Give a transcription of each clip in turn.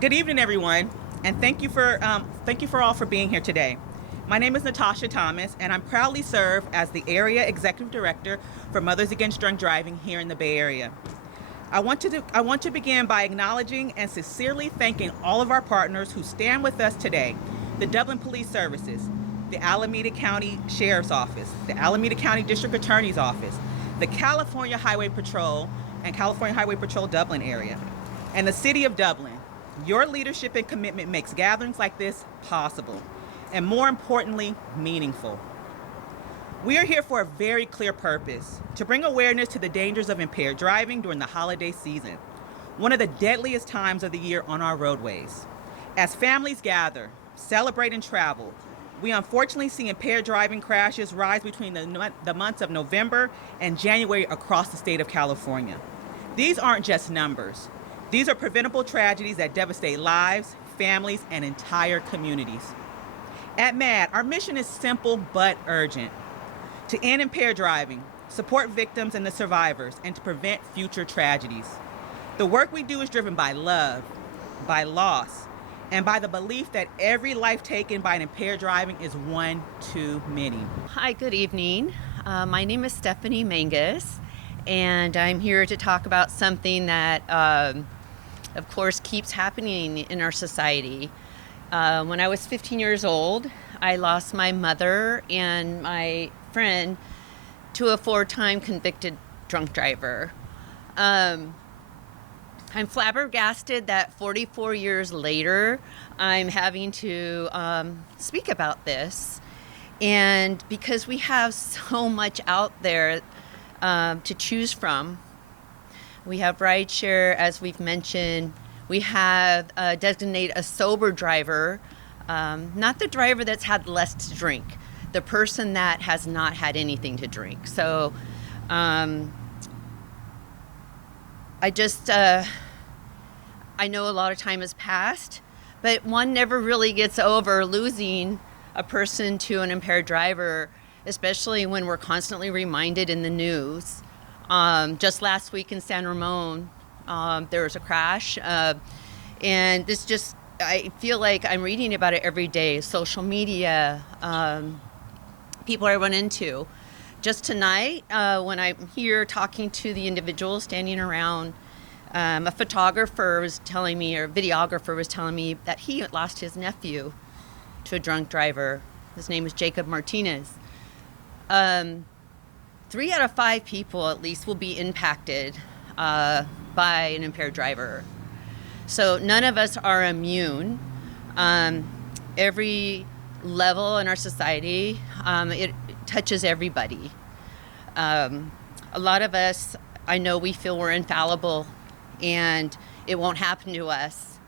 Good evening, everyone, and thank you for all for being here today. My name is Natasha Thomas, and I proudly serve as the Area Executive Director for Mothers Against Drunk Driving here in the Bay Area. I want to begin by acknowledging and sincerely thanking all of our partners who stand with us today: the Dublin Police Services, the Alameda County Sheriff's Office, the Alameda County District Attorney's Office, the California Highway Patrol and California Highway Patrol Dublin area, and the City of Dublin. Your leadership and commitment makes gatherings like this possible, and more importantly, meaningful. We are here for a very clear purpose: to bring awareness to the dangers of impaired driving during the holiday season, one of the deadliest times of the year on our roadways. As families gather, celebrate, and travel, we unfortunately see impaired driving crashes rise between the months of November and January across the state of California. These aren't just numbers. These are preventable tragedies that devastate lives, families, and entire communities. At MADD, our mission is simple but urgent: to end impaired driving, support victims and the survivors, and to prevent future tragedies. The work we do is driven by love, by loss, and by the belief that every life taken by an impaired driving is one too many. Hi, good evening. My name is Stephanie Mangus, and I'm here to talk about something that, of course, keeps happening in our society. When I was 15 years old, I lost my mother and my friend to a 4-time convicted drunk driver. I'm flabbergasted that 44 years later, I'm having to speak about this. And because we have so much out there to choose from. We have rideshare, as we've mentioned. We have designate a sober driver, not the driver that's had less to drink, the person that has not had anything to drink. So I know a lot of time has passed, but one never really gets over losing a person to an impaired driver, especially when we're constantly reminded in the news. Just last week in San Ramon, there was a crash, and I feel like I'm reading about it every day. Social media, people I run into. Just tonight, when I'm here talking to the individuals standing around, a photographer was telling me, or videographer was telling me, that he lost his nephew to a drunk driver. His name is Jacob Martinez. 3 out of 5 people at least will be impacted by an impaired driver. So none of us are immune. Every level in our society, it touches everybody. A lot of us, I know we feel we're infallible and it won't happen to us.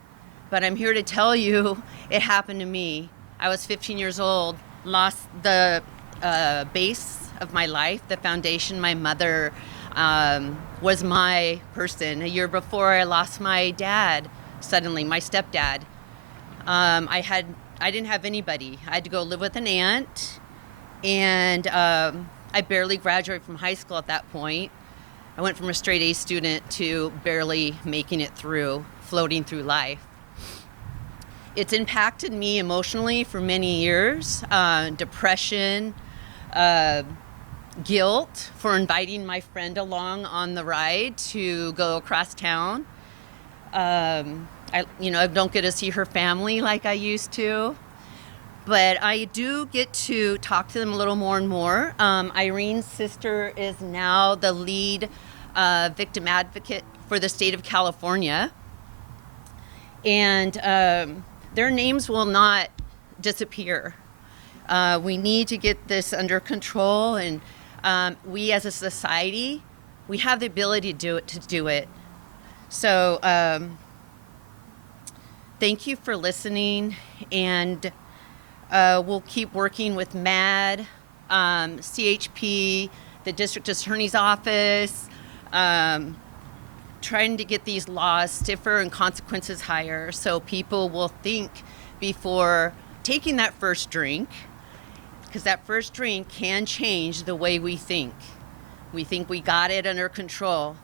But I'm here to tell you it happened to me. I was 15 years old, lost the base of my life, the foundation. My mother was my person. A year before, I lost my dad, suddenly, my stepdad. I didn't have anybody. I had to go live with an aunt, and I barely graduated from high school at that point. I went from a straight A student to barely making it through, floating through life. It's impacted me emotionally for many years. Depression, guilt for inviting my friend along on the ride to go across town. I don't get to see her family like I used to, but I do get to talk to them a little more and more. Irene's sister is now the lead victim advocate for the state of California, and their names will not disappear. We need to get this under control, and we as a society, we have the ability to do it. So thank you for listening, and we'll keep working with MADD, CHP, the District Attorney's Office, trying to get these laws stiffer and consequences higher so people will think before taking that first drink, because that first drink can change the way we think. We think we got it under control.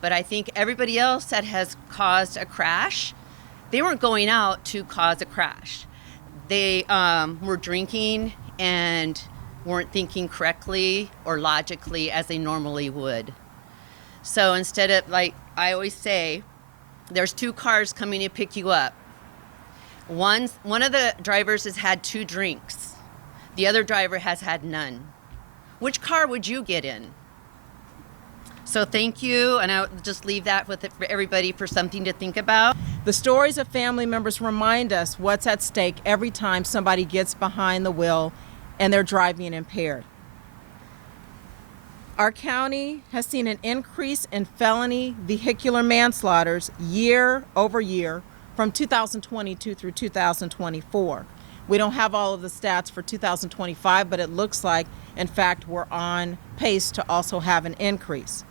But I think everybody else that has caused a crash, They weren't going out to cause a crash. They were drinking and weren't thinking correctly or logically as they normally would. So instead of, like I always say, there's two cars coming to pick you up. One of the drivers has had 2 drinks. The other driver has had none. Which car would you get in? So thank you, and I'll just leave that with everybody for something to think about. The stories of family members remind us what's at stake every time somebody gets behind the wheel and they're driving impaired. Our county has seen an increase in felony vehicular manslaughters year over year from 2022 through 2024. We don't have all of the stats for 2025, but it looks like, in fact, we're on pace to also have an increase.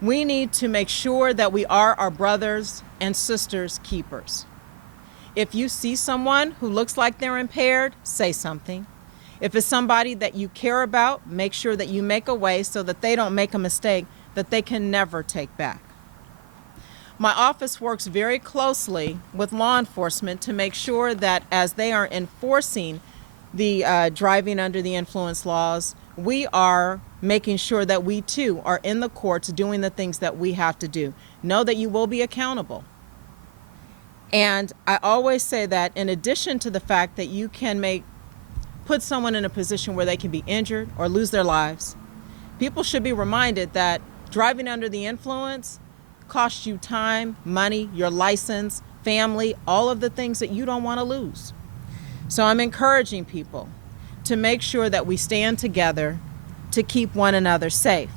We need to make sure that we are our brothers and sisters' keepers. If you see someone who looks like they're impaired, say something. If it's somebody that you care about, make sure that you make a way so that they don't make a mistake that they can never take back. My office works very closely with law enforcement to make sure that as they are enforcing the driving under the influence laws, we are making sure that we too are in the courts doing the things that we have to do. Know that you will be accountable. And I always say that in addition to the fact that you can put someone in a position where they can be injured or lose their lives, people should be reminded that driving under the influence costs you time, money, your license, family, all of the things that you don't want to lose. So I'm encouraging people to make sure that we stand together to keep one another safe.